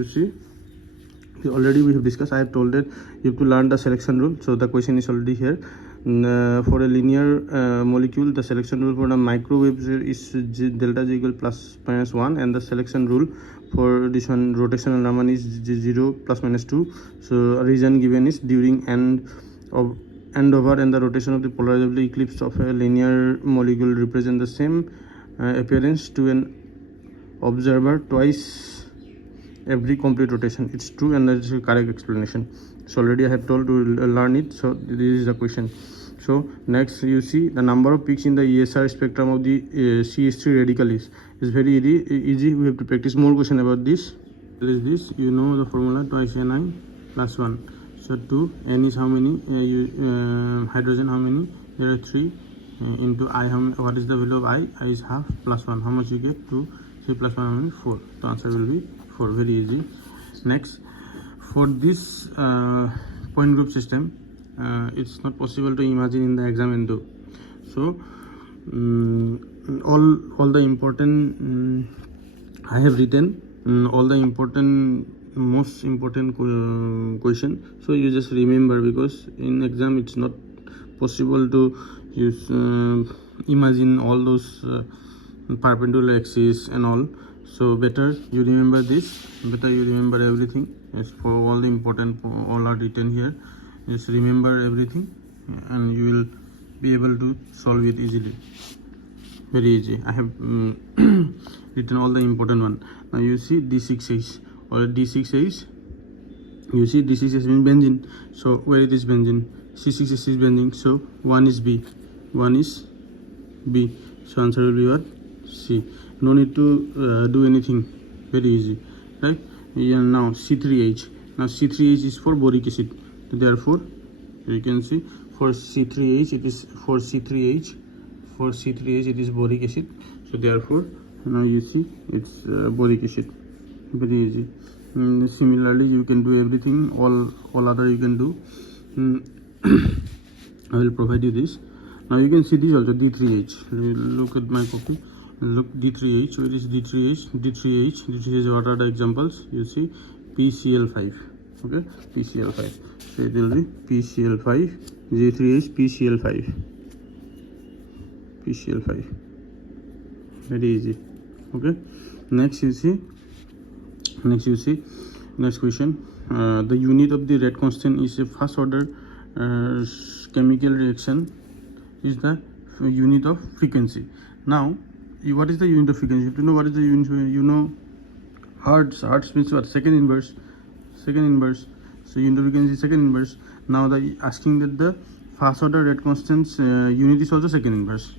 You see, already we have discussed. I have told that you have to learn the selection rule. So the question is already here. For a linear molecule, the selection rule for the microwave is delta G equal plus minus 1, and the selection rule for this one rotational Raman is 0 plus minus 2. So a reason given is during end over, and the rotation of the polarizable eclipse of a linear molecule represent the same appearance to an observer twice every complete rotation. It's true, and that's a correct explanation. So already I have told to learn it. So this is the question. So next, you see the number of peaks in the ESR spectrum of the CH3 radical is very easy. We have to practice more question about this. What is this? You know the formula, twice Ni plus 1. So 2 N is how many? Hydrogen how many? There are 3 into I. What is the value of I? I is half plus 1. How much you get? 2. 3 plus 1 how many? 4. The answer will be 4. Very easy. Next, for this point group system, it's not possible to imagine in the exam window. So all the important I have written all the most important question. So you just remember, because in exam it's not possible to use imagine all those perpendicular axis and all. So better you remember this, better you remember everything. Yes, for all the important, all are written here. Just remember everything and you will be able to solve it easily. Very easy. I have written all the important one. Now you see D6H or D6H. You see D6H means benzene. So where it is benzene? C6H is benzene. So 1 is B. 1 is B. So answer will be what? C. No need to do anything. Very easy, right? Yeah, now C3H. Now C3H is for boric acid. Therefore, you can see for C3H it is for C3H it is boric acid. So therefore, now you see it's boric acid. Very easy. Similarly, you can do everything. All other you can do. I will provide you this. Now you can see this also D3H. Look at my copy. Look, D3H. Where is D3H? D3H. What are the examples? You see PCl5. Okay, PCl5. So it will be PCl5, G3H, PCl5. Very easy. Okay. Next question. The unit of the rate constant is a first order chemical reaction is the unit of frequency. Now, what is the unit of frequency? You have to know what is the unit. You know, hertz means what? Second inverse. So unit of frequency is second inverse. Now the asking that the first order rate constants unit is also second inverse.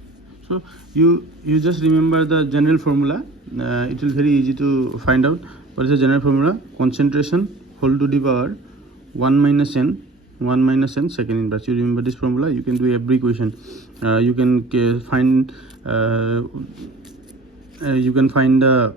So you just remember the general formula. It will very easy to find out. What is the general formula? Concentration whole to the power 1 minus n second inverse. You remember this formula. You can do every question. You can find the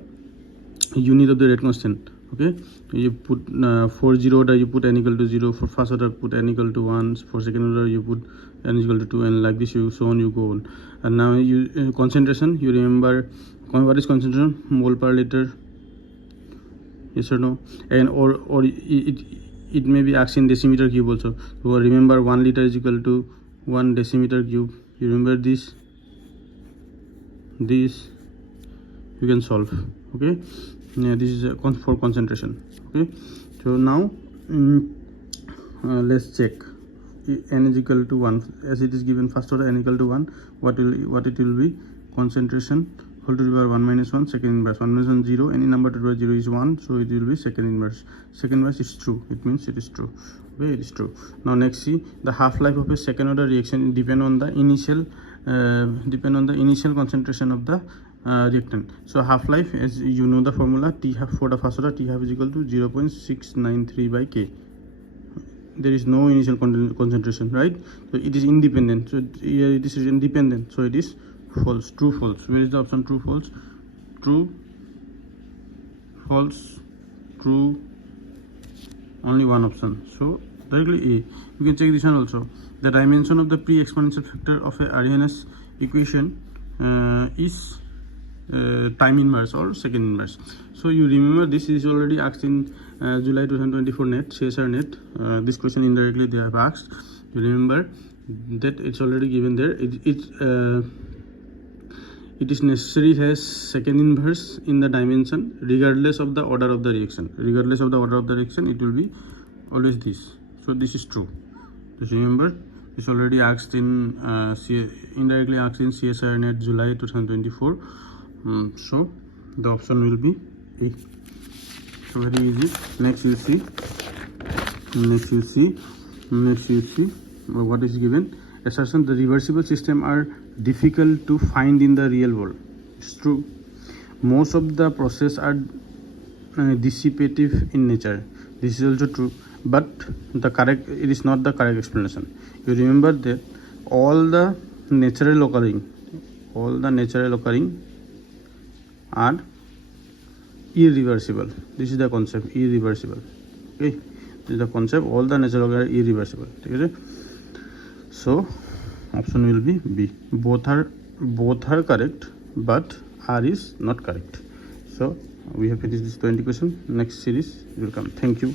unit of the rate constant. Okay, you put for 0 order you put n equal to 0, for first order put n equal to 1, for second order you put n equal to 2, and like this you so on you go on. And now you concentration, you remember what is concentration? Mole per liter. Yes or no? And or it may be asked in decimeter cube also. So remember 1 liter is equal to 1 decimeter cube. You remember this you can solve. Okay. Yeah, this is for concentration. Okay, so now let's check. N is equal to 1, as it is given first order n equal to 1. What it will be? Concentration whole to the power 1 minus 1 second inverse. 1 minus 1 0. Any number to the power 0 is 1, so it will be second inverse. Second inverse is true. It means it is true. Okay, it is true. Now next, see the half life of a second order reaction depend on the initial concentration of the reactant. So half life, as you know the formula, T half for the first order, T half is equal to 0.693 by K. There is no initial concentration, right? So it is independent. So here it is independent. So it is false. True, false. Where is the option? True, false. True, false, true. Only one option. So directly A. You can check this one also. The dimension of the pre-exponential factor of a Arrhenius equation is time inverse or second inverse. So you remember this is already asked in July 2024 net, CSR net. This question indirectly they have asked. You remember that it's already given there. It is necessary has second inverse in the dimension regardless of the order of the reaction. Regardless of the order of the reaction, it will be always this. So this is true. Just remember, it's already asked in indirectly asked in CSR net July 2024. So the option will be A. So very easy. Next you see what is given. Assertion: the reversible system are difficult to find in the real world. It's true. Most of the process are dissipative in nature. This is also true, but it is not the correct explanation. You remember that all the natural occurring are irreversible. This is the concept, irreversible. Okay, this is the concept, all the natural occurring are irreversible. Okay? So option will be B. Both are correct, but R is not correct. So we have finished this 20 question. Next series will come. Thank you.